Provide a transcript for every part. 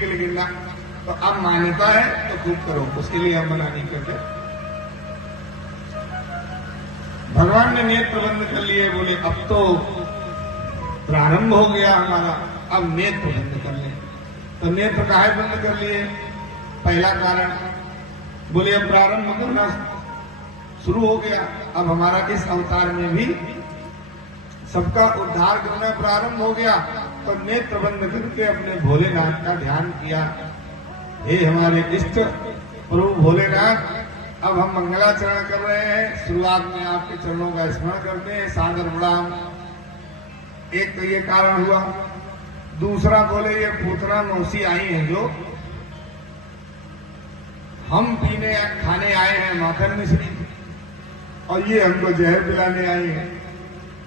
ठीक है, लेकिन ना तो अब मान्यता है तो खूब करो, उसके लिए हम मना नहीं करते। भगवान ने नेत्र बंद कर लिए, बोले अब तो प्रारंभ हो गया हमारा, अब नेत्र बंद कर ले। तो नेत्र काहे बंद कर लिए? पहला कारण बोले अब प्रारंभ करना शुरू हो गया, अब हमारा इस अवतार में भी सबका उद्धार करना प्रारंभ हो गया। तो नेत्र बंद करके अपने भोलेनाथ का ध्यान किया। हे हमारे इष्ट प्रभु भोलेनाथ, अब हम मंगलाचरण कर रहे हैं, शुरुआत में आपके चरणों का स्मरण करते हैं, सादर प्रणाम। एक तो ये कारण हुआ। दूसरा बोले ये पूतना मौसी आई हैं जो हम पीने खाने आए हैं माखन मिश्री, और ये हमको जहर पिलाने आई है।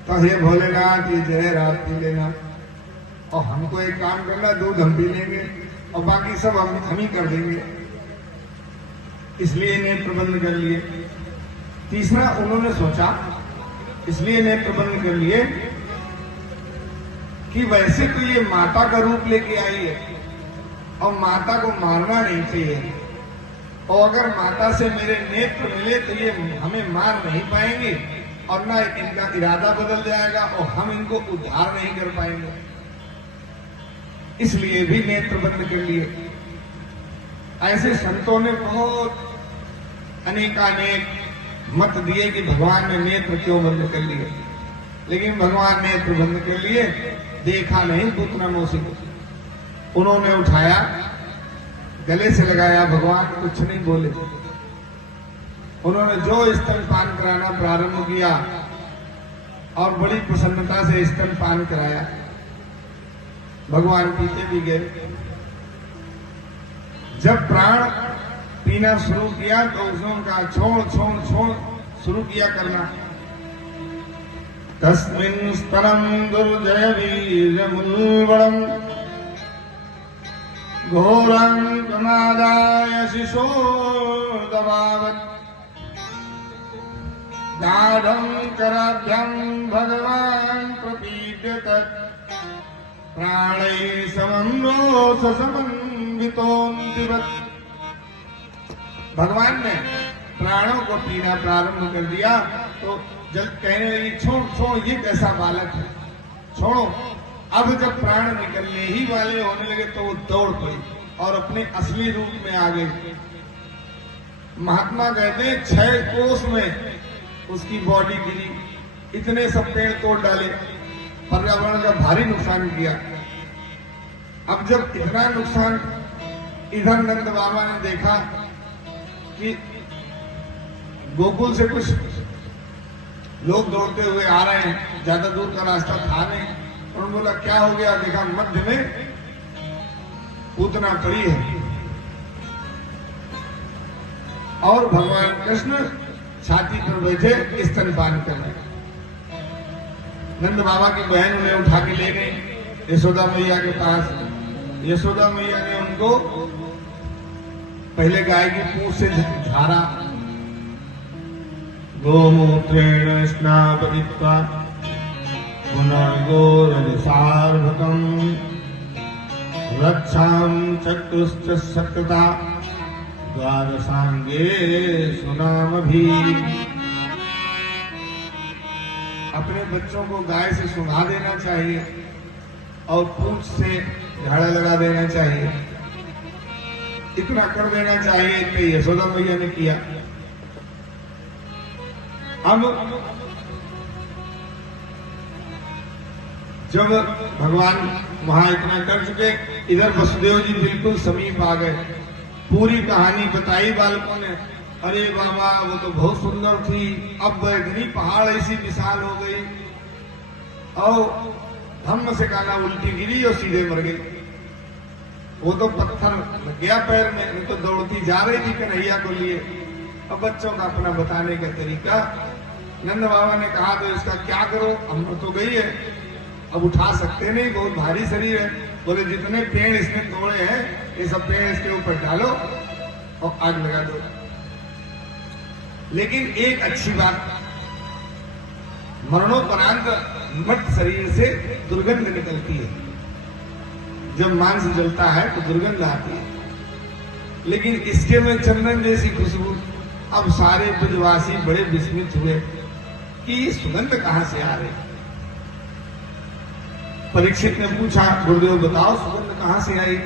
तो हे भोलेनाथ ये जहर आप पी लेना, और हमको एक काम करना, दूध हम पी लेंगे और बाकी सब हम ही कर देंगे। इसलिए नेत्र बंद कर लिए। तीसरा उन्होंने सोचा, इसलिए नेत्र बंद कर लिए कि वैसे तो ये माता का रूप लेके आई है और माता को मारना नहीं चाहिए, और अगर माता से मेरे नेत्र मिले तो ये हमें मार नहीं पाएंगे और ना इनका इरादा बदल जाएगा और हम इनको उद्धार नहीं कर पाएंगे। इसलिए भी नेत्र बंद कर लिए। ऐसे संतों ने बहुत अनेकानेक मत दिए कि भगवान ने नेत्र क्यों बंद कर लिए, लेकिन भगवान नेत्र बंद कर लिए, देखा नहीं पूतना मौसी को। उन्होंने उठाया, गले से लगाया, भगवान कुछ नहीं बोले। उन्होंने जो स्तनपान कराना प्रारंभ किया और बड़ी प्रसन्नता से स्तनपान कराया। भगवान पीते भी गए। जब प्राण पीना शुरू किया तो उसने छोड़ छोड़ छोड़ शुरू किया करना। तस्मिन् स्तनम दुर्जय वीर्यमुल्बलम् घोरं प्रमादाय शिशो दबावत् दाढं कराभ्यां भगवान् प्रपीड्य तत् प्राणैः समं रोषसमन्वितोऽन्तिवत्। भगवान ने प्राणों को पीना प्रारंभ कर दिया तो जब कहने लगी छोड़ छोड़, ये कैसा बालक है, छोड़ो। अब जब प्राण निकलने ही वाले होने लगे तो वो दौड़ पड़ी और अपने असली रूप में आ गई। महात्मा कहते हैं 6 कोस में उसकी बॉडी गिरी, इतने सब पेड़ तोड़ डाले, पर्यावरण का भारी नुकसान किया। अब जब इतना नुकसान, इधर नंद बाबा ने देखा कि गोकुल से कुछ लोग दौड़ते हुए आ रहे हैं, ज्यादा दूर का रास्ता था नहीं। उन्होंने बोला क्या हो गया? देखा मध्य में पूतना पड़ी है और भगवान कृष्ण छाती पर बैठे स्तनपान कर रहे। नंद बाबा की बहन उन्हें उठा के ले गई यशोदा मैया के पास। यशोदा मैया ने उनको पहले गाय की पूंछ से झारा, गोमूत्रेण स्नापयित्वा पुनः गोरसार्भकं रक्षां चक्रुश्च शक्ता द्वादशांगे सुनामभि। अपने बच्चों को गाय से सुंघा देना चाहिए और पूंछ से झाड़ा लगा देना चाहिए, इतना कर देना चाहिए। इतने यशोदा मैया ने किया। अब जब भगवान वहां इतना कर चुके, इधर वसुदेव जी बिल्कुल समीप आ गए। पूरी कहानी बताई बालकों ने। अरे बाबा वो तो बहुत सुंदर थी, अब बैगनी पहाड़ ऐसी विशाल हो गई और धम्म से काना उल्टी गिरी और सीधे मर गई। वो तो पत्थर लग गया पैर में, वो तो दौड़ती जा रही थी कन्हैया को लिए। अब बच्चों का अपना बताने का तरीका। नंद बाबा ने कहा तो इसका क्या करो, अमृत तो गई है, अब उठा सकते नहीं, बहुत भारी शरीर है। बोले जितने पेड़ इसने तोड़े हैं ये सब पेड़ इसके ऊपर डालो और आग लगा दो। लेकिन एक अच्छी बात, मरणोपरांत मृत शरीर से दुर्गंध निकलती है। जब मांस जलता है तो दुर्गंध आती है, लेकिन इसके में चंदन जैसी खुशबू। अब सारे ब्रजवासी बड़े विस्मित हुए कि ये सुगंध कहां से आ रही। परीक्षित ने पूछा, गुरुदेव बताओ सुगंध कहां से आई।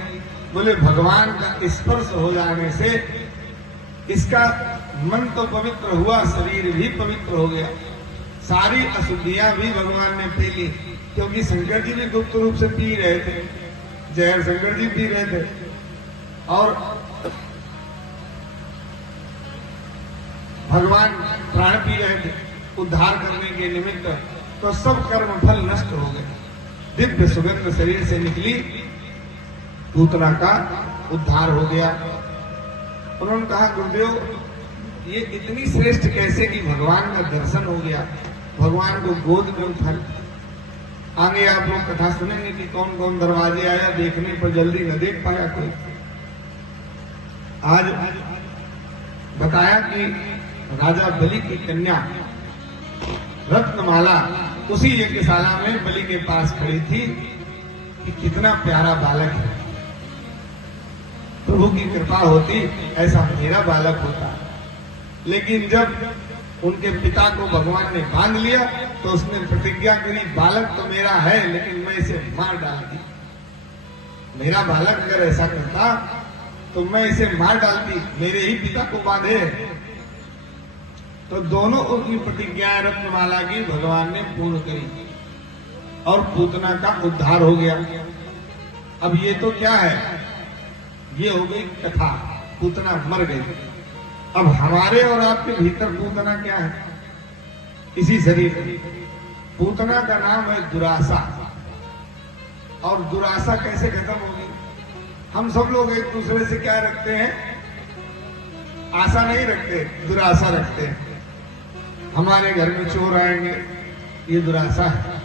बोले भगवान का स्पर्श हो जाने से इसका मन तो पवित्र हुआ, शरीर भी पवित्र हो गया, सारी अशुद्धियां भी भगवान ने पी ली। क्योंकि शंकर जी भी गुप्त रूप से पी रहे थे, जहर शंकर जी पी रहे थे, और भगवान प्राण पी रहे थे उद्धार करने के निमित्त। तो सब कर्म फल नष्ट हो गए। दिव्य सुगंध शरीर से निकली, पूतना का उद्धार हो गया। उन्होंने कहा, गुरुदेव ये इतनी श्रेष्ठ कैसे कि भगवान का दर्शन हो गया, भगवान को गोद में उठा। आगे आप लोग कथा सुनेंगे कि कौन कौन दरवाजे आया, देखने पर जल्दी न देख पाया कोई। आज बताया कि राजा बलि की कन्या रत्नमाला उसी यज्ञशाला में बलि के पास खड़ी थी कि कितना प्यारा बालक है, प्रभु की कृपा होती ऐसा मेरा बालक होता। लेकिन जब उनके पिता को भगवान ने बांध लिया तो उसने प्रतिज्ञा करी, बालक तो मेरा है लेकिन मैं इसे मार डालती। मेरा बालक अगर ऐसा करता तो मैं इसे मार डालती, मेरे ही पिता को बांधे। तो दोनों उनकी प्रतिज्ञाएं रत्नमाला की भगवान ने पूर्ण करी और पूतना का उद्धार हो गया। अब ये तो क्या है, ये हो गई कथा, पूतना मर गई। अब हमारे और आपके भीतर पूतना क्या है, इसी शरीर में। पूतना का नाम है दुराशा। और दुराशा कैसे खत्म होगी? हम सब लोग एक दूसरे से क्या रखते हैं, आशा नहीं रखते, दुराशा रखते हैं। हमारे घर में चोर आएंगे, ये दुराशा है।